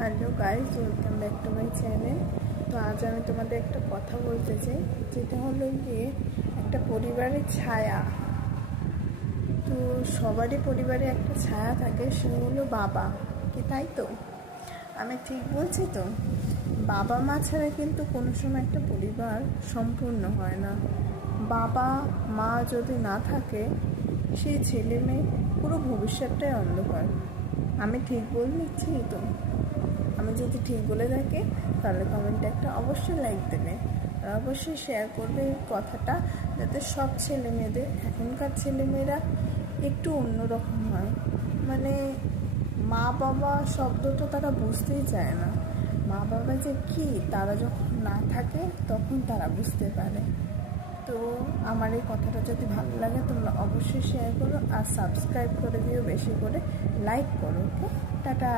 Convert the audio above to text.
Hello guys, welcome back to my channel. তো আজ আমি তোমাদের একটা কথা বলতে চাই, যেটা হলো গিয়ে একটা পরিবারের ছায়া। তো সবারই পরিবারে একটা ছায়া থাকে, সে হলো বাবা। কি তাই তো? আমি ঠিক বলছি তো? বাবা মা ছাড়া কিন্তু কোনো সময় একটা পরিবার সম্পূর্ণ হয় না। বাবা মা যদি না থাকে, সেই ছেলে মেয়ে পুরো ভবিষ্যৎটাই অন্ধকার। আমি ঠিক বলছি তো? আমি যদি ঠিক বলে থাকি তাহলে কমেন্টে একটা অবশ্যই লাইক দেবে, আর অবশ্যই শেয়ার করবে এই কথাটা, যাতে সব ছেলে মেয়েদের, এখনকার ছেলেমেয়েরা একটু অন্যরকম হয়। মানে মা বাবা শব্দটা তারা বুঝতেই চায় না। মা বাবা যে কী, তারা যখন না থাকে তখন তারা বুঝতে পারে। তো আমার এই কথাটা যদি ভালো লাগে তোমরা অবশ্যই শেয়ার করো, আর সাবস্ক্রাইব করে দিও, বেশি করে লাইক করো। ওকে, টাটা।